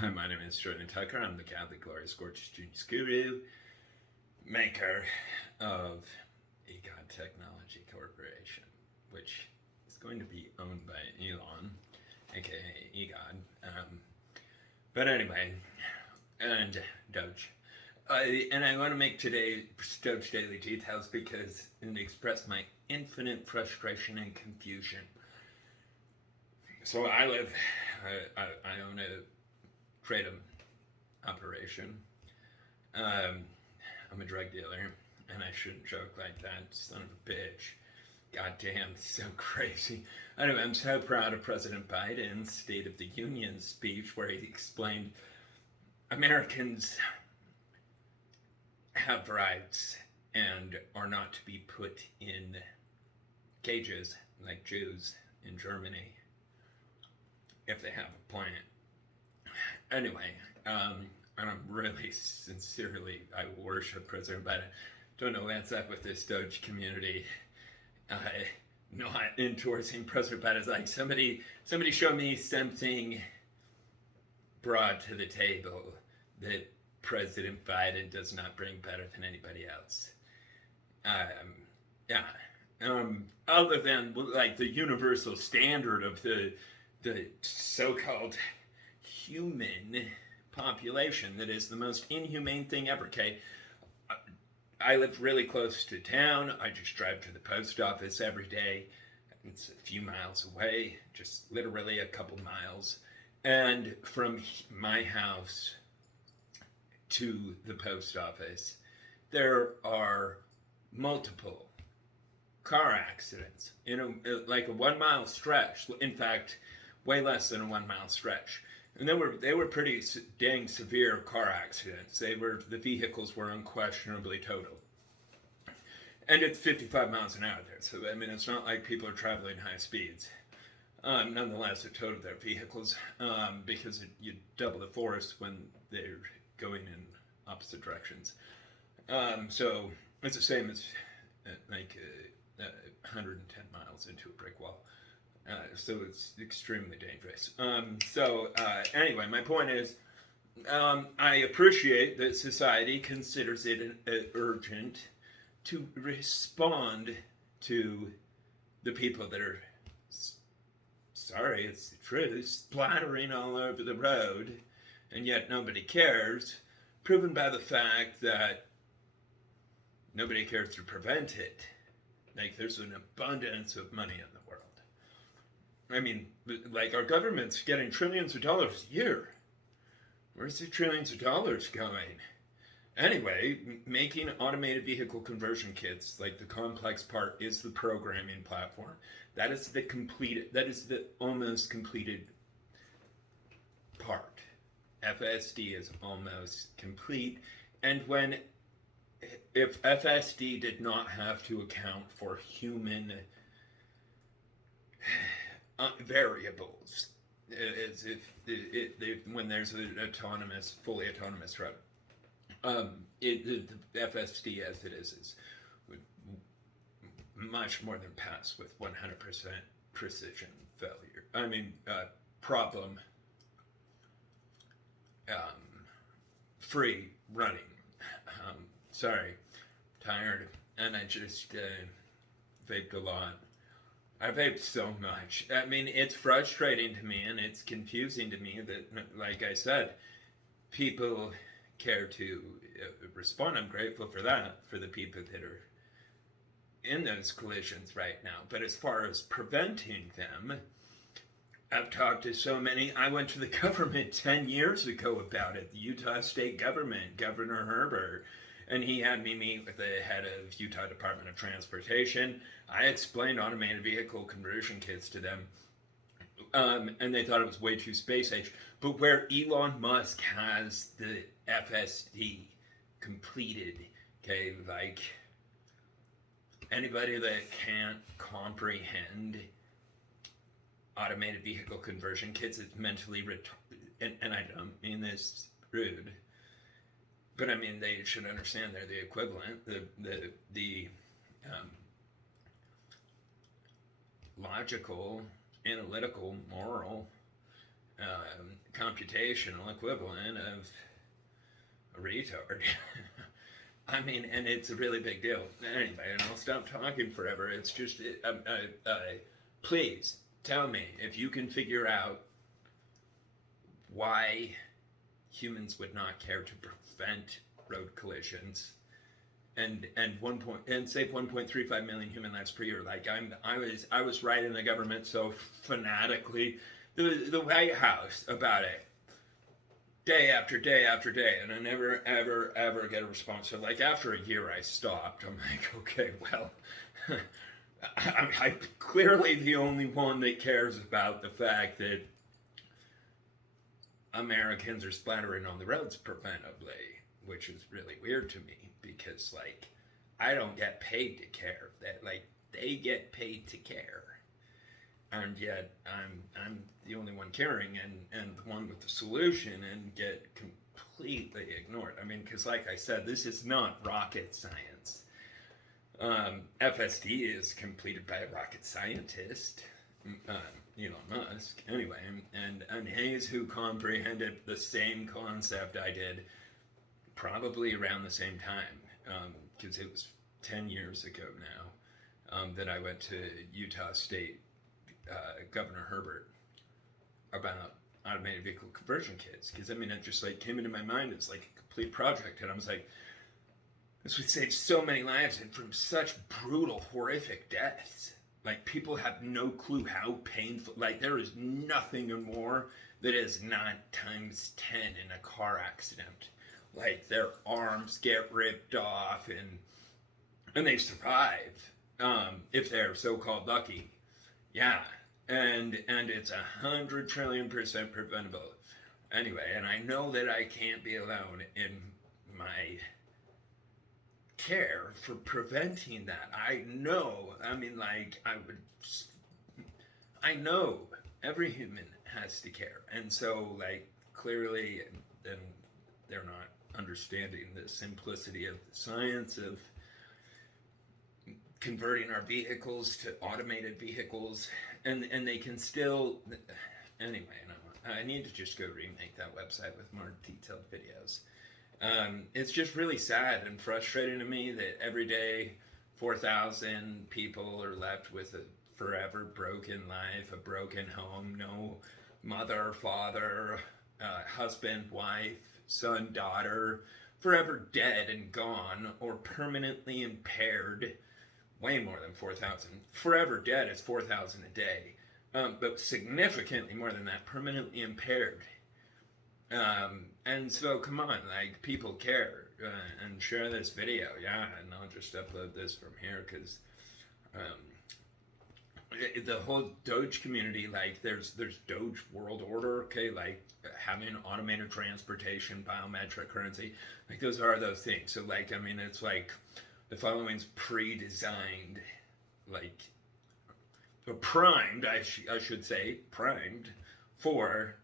Hi, my name is Sterling Tucker. I'm the Catholic Glorious Gorgeous Genius Guru, maker of EGOD Technology Corporation, which is going to be owned by Elon, aka EGOD. But anyway, and Doge. And I want to make today Doge Daily Details because and express my infinite frustration and confusion. So I own a kratom operation. I'm a drug dealer, and I shouldn't joke like that. Son of a bitch. God damn, it's so crazy. Anyway, I'm so proud of President Biden's State of the Union speech where he explained Americans have rights and are not to be put in cages like Jews in Germany if they have a plant. Anyway, and I'm really sincerely, I worship President Biden. Don't know what's up with this Doge community. Not endorsing President Biden. It's like somebody show me something brought to the table that President Biden does not bring better than anybody else. Yeah. Other than like the universal standard of the so-called human population that is the most inhumane thing ever. Okay, I live really close to town. I just drive to the post office every day. It's a few miles away, just literally a couple miles. And from my house to the post office, there are multiple car accidents in like a 1 mile stretch. In fact, way less than a 1 mile stretch. And they were pretty dang severe car accidents. The vehicles were unquestionably totaled. And it's 55 miles an hour there, so I mean it's not like people are traveling high speeds. Nonetheless, it totaled their vehicles because you double the force when they're going in opposite directions. So it's the same as like 110 miles into a brick wall. So it's extremely dangerous. Anyway, my point is, I appreciate that society considers it urgent to respond to the people that are, sorry, it's the truth, splattering all over the road, and yet nobody cares, proven by the fact that nobody cares to prevent it. Like, there's an abundance of money in the world. I mean, like, our government's getting trillions of dollars a year. Where's the trillions of dollars going? Anyway, making automated vehicle conversion kits, like the complex part is the programming platform. That is the almost completed part. FSD is almost complete. And if FSD did not have to account for human variables, as if when there's an fully autonomous road, the FSD as it is would much more than pass with 100% precision failure. I mean, problem free running. Sorry, tired, and I just vaped a lot. I vape so much. I mean, it's frustrating to me and it's confusing to me that, like I said, people care to respond. I'm grateful for that, for the people that are in those collisions right now. But as far as preventing them, I've talked to so many. I went to the government 10 years ago about it, the Utah State government, Governor Herbert. And he had me meet with the head of Utah Department of Transportation. I explained automated vehicle conversion kits to them, and they thought it was way too space age. But where Elon Musk has the FSD completed, okay, like anybody that can't comprehend automated vehicle conversion kits is mentally retarded. And I don't mean this rude. But I mean, they should understand they're the equivalent, the logical, analytical, moral computational equivalent of a retard. I mean, and it's a really big deal. Anyway, and I'll stop talking forever. It's just, please tell me if you can figure out why humans would not care to prevent road collisions and save 1.35 million human lives per year. Like I was writing the government so fanatically, the White House about it, day after day after day, and I never ever get a response. So like after a year, I stopped. I'm like, okay, well, I'm clearly the only one that cares about the fact that Americans are splattering on the roads preventably, which is really weird to me because like I don't get paid to care. That like they get paid to care, and yet I'm the only one caring and the one with the solution and get completely ignored. I mean, because like I said, this is not rocket science. FSD is completed by a rocket scientist, Elon Musk, anyway, and Hayes, who comprehended the same concept I did probably around the same time, because it was 10 years ago now, that I went to Utah State Governor Herbert about automated vehicle conversion kits, because I mean it just like came into my mind as like a complete project, and I was like, this would save so many lives and from such brutal, horrific deaths. Like people have no clue how painful. Like there is nothing more that is not times 10 in a car accident. Like their arms get ripped off and they survive, if they're so-called lucky. Yeah, and it's 100 trillion% preventable. Anyway, and I know that I can't be alone in my care for preventing that. I know. I mean, like I know every human has to care, and so like clearly, then they're not understanding the simplicity of the science of converting our vehicles to automated vehicles, and they can still, anyway, no, I need to just go remake that website with more detailed videos. It's just really sad and frustrating to me that every day 4,000 people are left with a forever broken life, a broken home, no mother, father, husband, wife, son, daughter, forever dead and gone or permanently impaired. Way more than 4,000. Forever dead is 4,000 a day, but significantly more than that, permanently impaired. And so, come on, like, people care, and share this video, yeah, and I'll just upload this from here, because, the whole Doge community, like, there's Doge world order, okay, like, having automated transportation, biometric currency, like, those are those things, so, like, I mean, it's like, the following's pre-designed, like, or primed, I should say, primed, for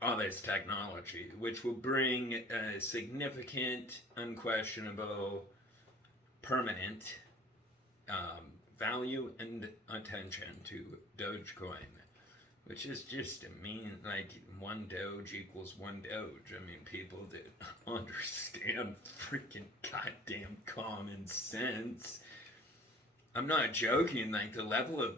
all this technology, which will bring a significant, unquestionable, permanent value and attention to Dogecoin, which is just a mean, like, one Doge equals one Doge. I mean, people that understand freaking goddamn common sense. I'm not joking, like, the level of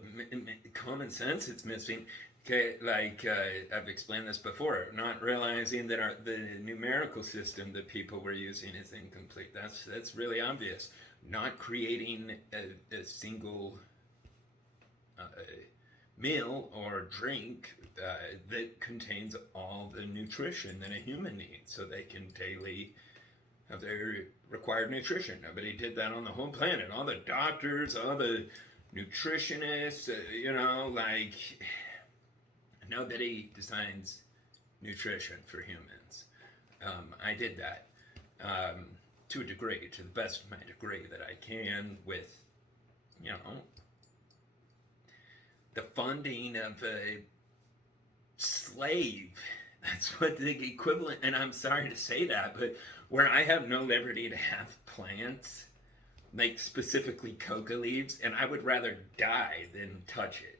common sense it's missing. Okay, like, I've explained this before, not realizing that the numerical system that people were using is incomplete. That's really obvious. Not creating a single meal or drink that contains all the nutrition that a human needs so they can daily have their required nutrition. Nobody did that on the whole planet. All the doctors, all the nutritionists, like... Nobody designs nutrition for humans. I did that to a degree, to the best of my degree that I can, with, the funding of a slave. That's what the equivalent, and I'm sorry to say that, but where I have no liberty to have plants, like specifically coca leaves, and I would rather die than touch it.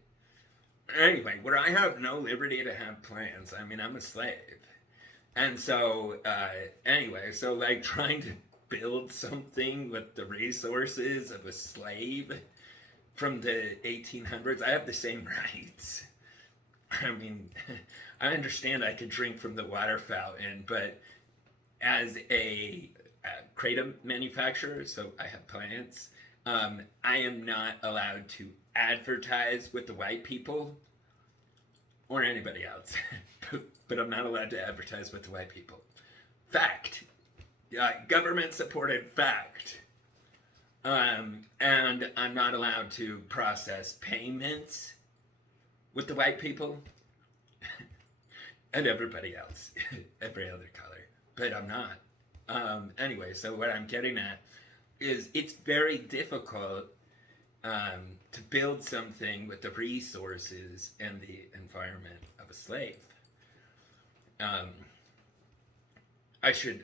Anyway, where I have no liberty to have plans, I mean, I'm a slave. And so, anyway, so like trying to build something with the resources of a slave from the 1800s, I have the same rights. I mean, I understand I could drink from the water fountain, but as a kratom manufacturer, so I have plants, I am not allowed to advertise with the white people or anybody else. But I'm not allowed to advertise with the white people. Fact. Government supported fact. And I'm not allowed to process payments with the white people and everybody else, every other color. But I'm not. Anyway, so what I'm getting at is it's very difficult to build something with the resources and the environment of a slave. I should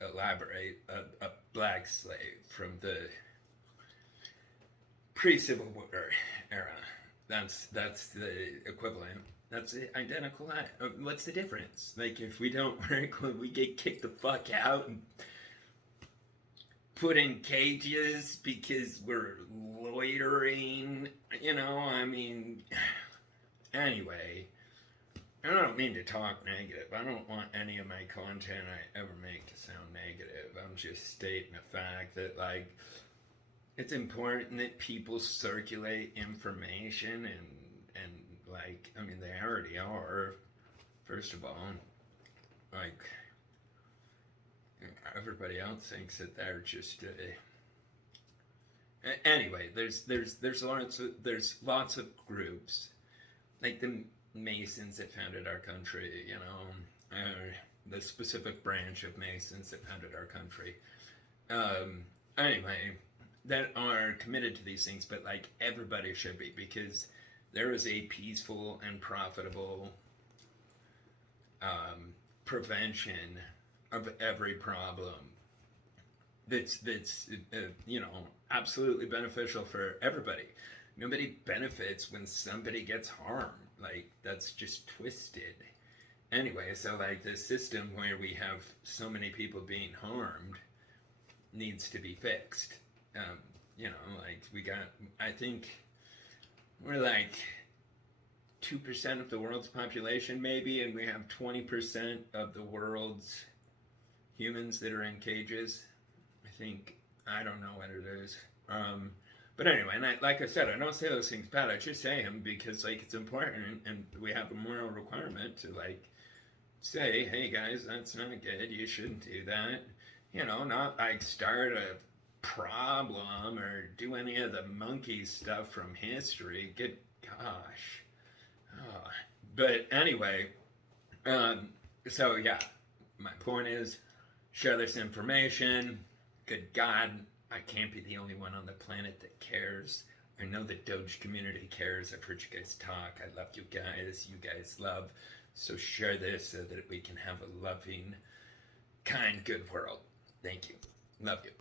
elaborate. A black slave from the pre-Civil War era. That's the equivalent. That's the identical. What's the difference? Like, if we don't work, we get kicked the fuck out and put in cages because we're loitering. You know, I mean. Anyway, I don't mean to talk negative. I don't want any of my content I ever make to sound negative. I'm just stating a fact that, like, it's important that people circulate information and like, I mean, they already are, first of all. Like, everybody else thinks that they're just anyway, there's lots of groups, like the Masons that founded our country, you know, the specific branch of Masons that founded our country. Anyway, that are committed to these things, but like everybody should be, because there is a peaceful and profitable prevention of every problem that's you know, absolutely beneficial for everybody. Nobody benefits when somebody gets harmed. Like, that's just twisted. Anyway, so like the system where we have so many people being harmed needs to be fixed. You know, like I think we're like 2% of the world's population maybe, and we have 20% of the world's humans that are in cages. I think, I don't know what it is. But anyway, and like I said, I don't say those things bad. I just say them because, like, it's important, and we have a moral requirement to, like, say, hey guys, that's not good. You shouldn't do that. You know, not like start a problem or do any of the monkey stuff from history. Good gosh. Oh. But anyway, so yeah, my point is, share this information. Good God, I can't be the only one on the planet that cares. I know the Doge community cares. I've heard you guys talk. I love you guys. You guys love. So share this so that we can have a loving, kind, good world. Thank you. Love you.